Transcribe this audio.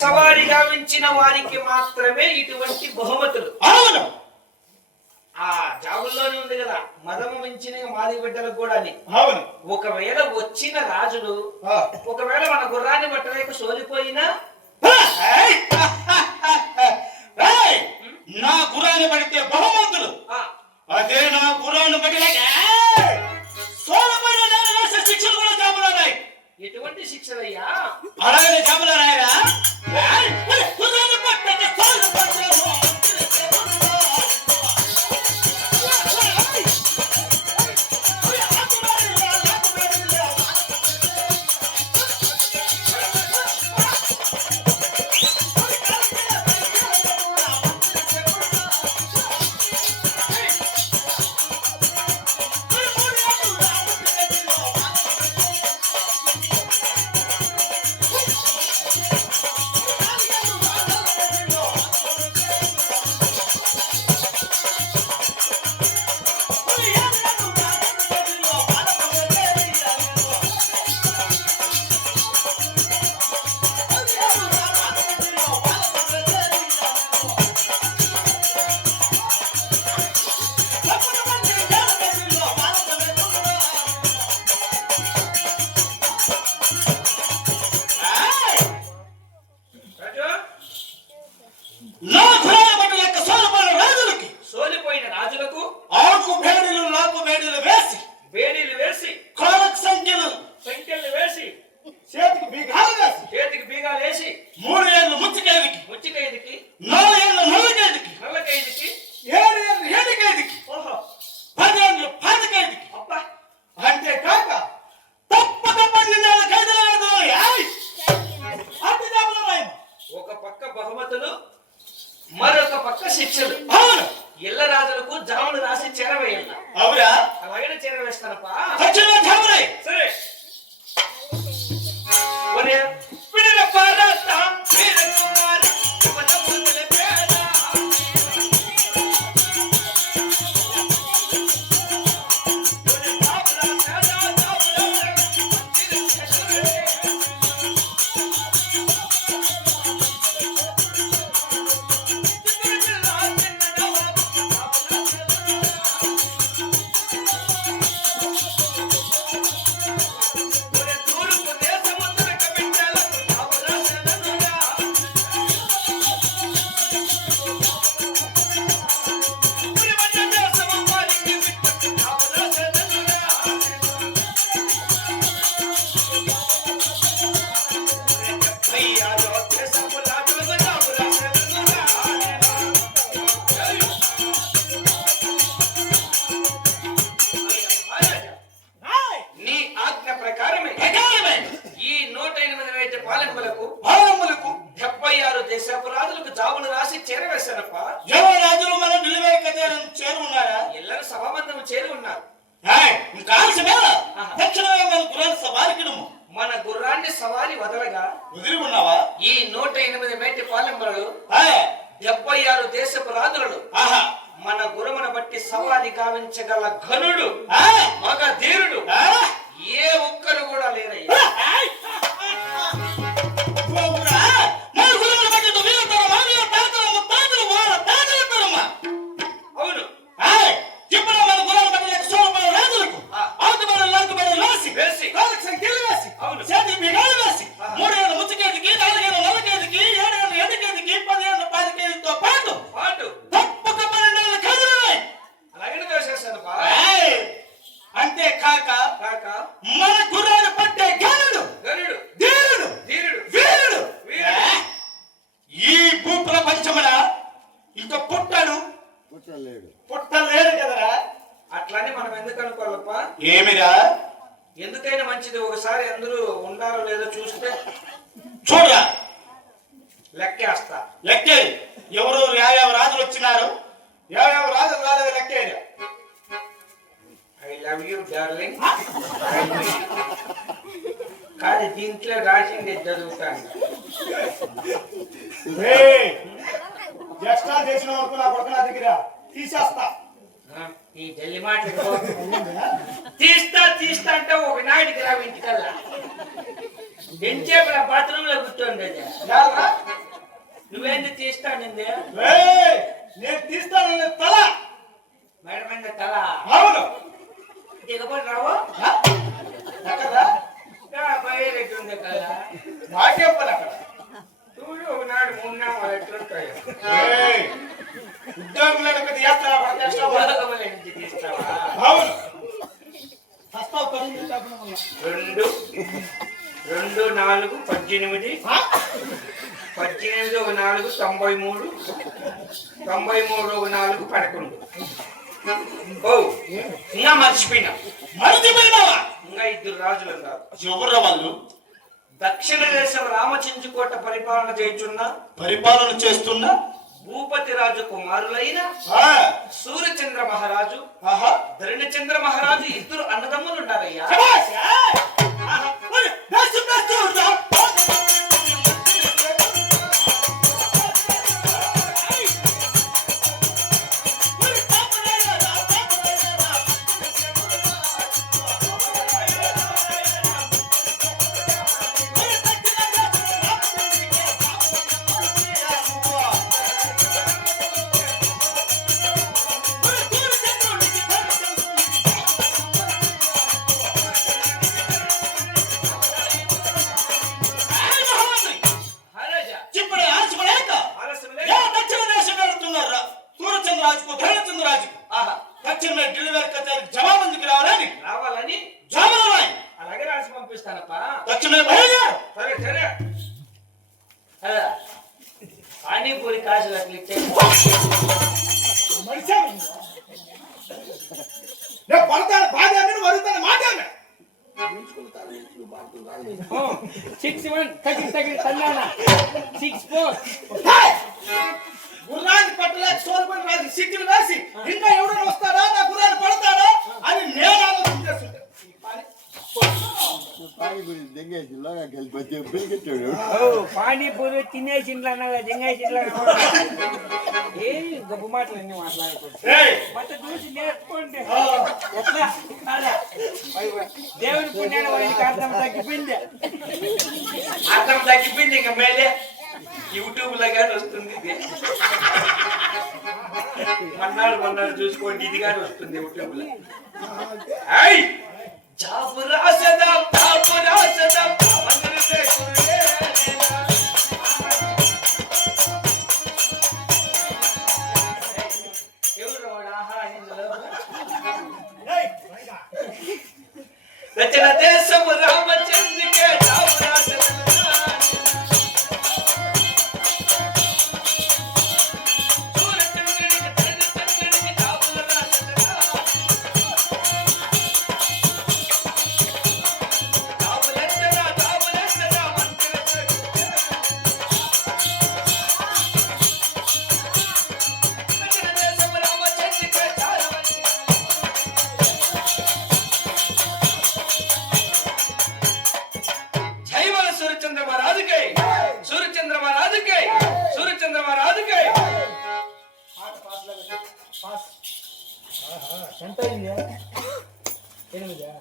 సవారిగా గావించిన వారికి మాత్రమే ఇటువంటి బహుమతులు. అవును ఆ జాబుల్లోనే ఉంది కదా మదము మించిన మాది బిడ్డలకు కూడా అని. అవును. ఒకవేళ వచ్చిన రాజులు ఒకవేళ మన గుర్రాన్ని బట్టలేక సోలిపోయినా దేశాపరాధులకు జాబులు రాసి చేరవేశారప్ప. ఎవరి రాజులు మనం నిలువే చేరు ఉన్నారా? ఎల్లరూ సభాబంధం చేరి ఉన్నారు. కాల్సిన దక్షిణ మన గుర్రాన్ని సవారి వదలగా వదిలి ఉన్నావా? ఈ నూట ఎనిమిది మేటి పాలెంబరులు డెబ్బై ఆరు దేశపు రాజులను మన గురమున బట్టి సవారి గావించగల ఘనుడు. ఆ? ఏమిరా? ఎందుకైనా మంచిది ఒకసారి అందరూ ఉంటారో లేదో చూస్తే చూడరా? లెక్కేస్తా. లెక్కే ఎవరు యాభై రాజులు వచ్చినారు? యాభై రాజులు రాలేదు లెక్కేరా. ఐ లవ్ యూ డార్లింగ్ కాదు దీంట్లో రాసింది చదువుతాను. ఎక్స్ట్రా చేసిన వరకు నా కొడుకు నా దగ్గర తీసేస్తా. ఈ జల్లి మాట తీస్తా అంటే ఒక నాయుడికి రావు ఇంటికల్లా. దించే పాత్రంలో కూర్చోండి నువ్వేంది తీస్తానండి నేను తీస్తానండి తల. మేడం తల. అవును. రావు? రెండు నాలుగు పద్దెనిమిది? పద్దెనిమిది ఒక నాలుగు తొంభై మూడు తొంభై మూడు ఒక నాలుగు పదకొండు. ఓ ఇంకా మర్చిపోయినా. మరిచిపోయినావా? ఇంకా ఇద్దరు రాజులు ఉన్నారు. ఎవరు వాళ్ళు? దక్షిణ దేశం రామచించుకోట పరిపాలన చేయుచున్న పరిపాలన చేస్తున్న? భూపతి రాజు కుమారులైన సూర్యచంద్ర మహారాజు. ధరణిచంద్ర మహారాజు ఇద్దరు అన్నదమ్ములు ఉన్నారయ్యా. சிக்ஸ் ஒன் தகிரி தகிரி தந்தானா? சிக்ஸ் ஃபோர் குர்ராஜ் பட்டல சோல் ఓ పానీపూరి తినేసిండ్లా తినేసిండ్లా ఏ గొప్ప మాటలు అన్ని చూసి నేర్చుకోండి. పుణ్యాన్ని అర్థం తగ్గిపోయింది. అర్థం తగ్గిపోయింది ఇంకా మేలే. యూట్యూబ్లో కానీ వస్తుంది ఇది. మన్నాడు మన్నాడు చూసుకోండి ఇది కానీ వస్తుంది యూట్యూబ్లో. I job రాసదాం? జాబు ఎంత అయింది? ఎనిమిదా?